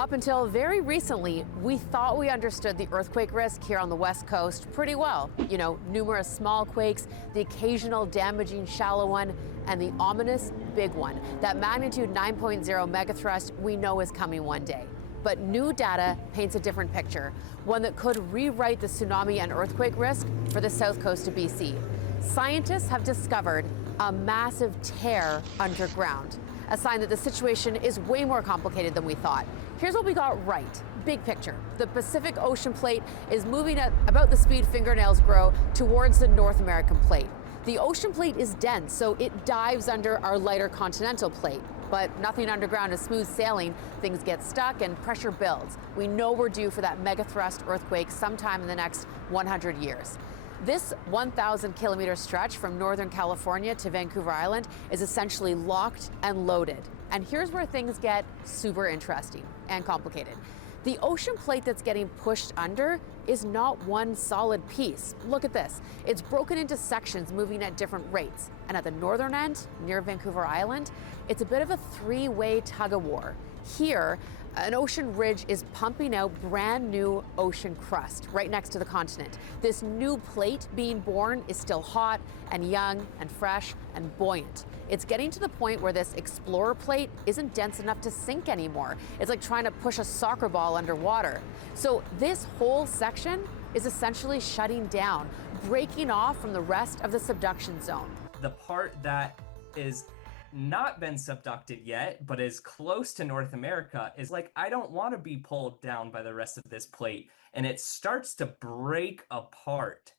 Up until very recently, we thought we understood the earthquake risk here on the West Coast pretty well. You know, numerous small quakes, the occasional damaging shallow one, and the ominous big one. That magnitude 9.0 megathrust we know is coming one day. But new data paints a different picture, one that could rewrite the tsunami and earthquake risk for the south coast of BC. Scientists have discovered a massive tear underground, a sign that the situation is way more complicated than we thought. Here's what we got right. Big picture. The Pacific Ocean plate is moving at about the speed fingernails grow towards the North American plate. The ocean plate is dense, so it dives under our lighter continental plate. But nothing underground is smooth sailing. Things get stuck and pressure builds. We know we're due for that megathrust earthquake sometime in the next 100 years. This 1,000-kilometer stretch from Northern California to Vancouver Island is essentially locked and loaded. And here's where things get super interesting and complicated. The ocean plate that's getting pushed under is not one solid piece. Look at this. It's broken into sections moving at different rates. And at the northern end, near Vancouver Island, it's a bit of a three-way tug-of-war. Here, an ocean ridge is pumping out brand new ocean crust right next to the continent. This new plate being born is still hot and young and fresh and buoyant. It's getting to the point where this explorer plate isn't dense enough to sink anymore. It's like trying to push a soccer ball underwater. So this whole section is essentially shutting down, breaking off from the rest of the subduction zone. The part that is not been subducted yet, but is close to North America, is like, I don't want to be pulled down by the rest of this plate. And it starts to break apart.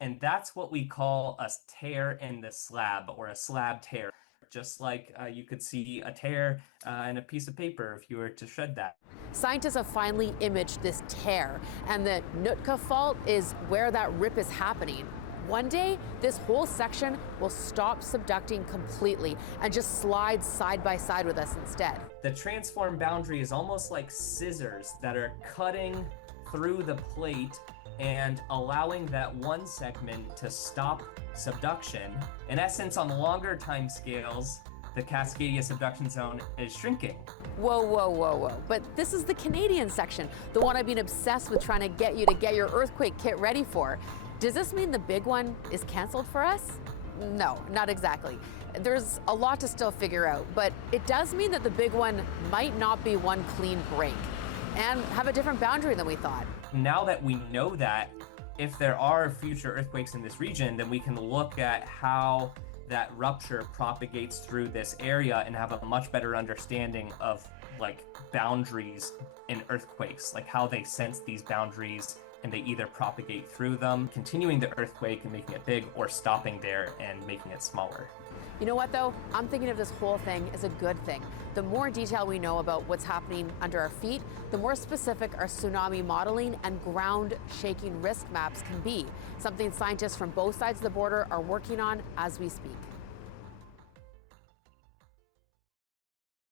And that's what we call a tear in the slab, or a slab tear. Just like you could see a tear in a piece of paper if you were to shred that. Scientists have finally imaged this tear, and the Nootka Fault is where that rip is happening. One day, this whole section will stop subducting completely and just slide side by side with us instead. The transform boundary is almost like scissors that are cutting through the plate and allowing that one segment to stop subduction. In essence, on longer time scales, the Cascadia Subduction Zone is shrinking. Whoa, whoa, whoa, whoa. But this is the Canadian section, the one I've been obsessed with trying to get you to get your earthquake kit ready for. Does this mean the big one is canceled for us? No, not exactly. There's a lot to still figure out, but it does mean that the big one might not be one clean break and have a different boundary than we thought. Now that we know that, if there are future earthquakes in this region, then we can look at how that rupture propagates through this area and have a much better understanding of like boundaries in earthquakes, like how they sense these boundaries and they either propagate through them, continuing the earthquake and making it big, or stopping there and making it smaller. You know what though? I'm thinking of this whole thing as a good thing. The more detail we know about what's happening under our feet, the more specific our tsunami modeling and ground shaking risk maps can be, something scientists from both sides of the border are working on as we speak.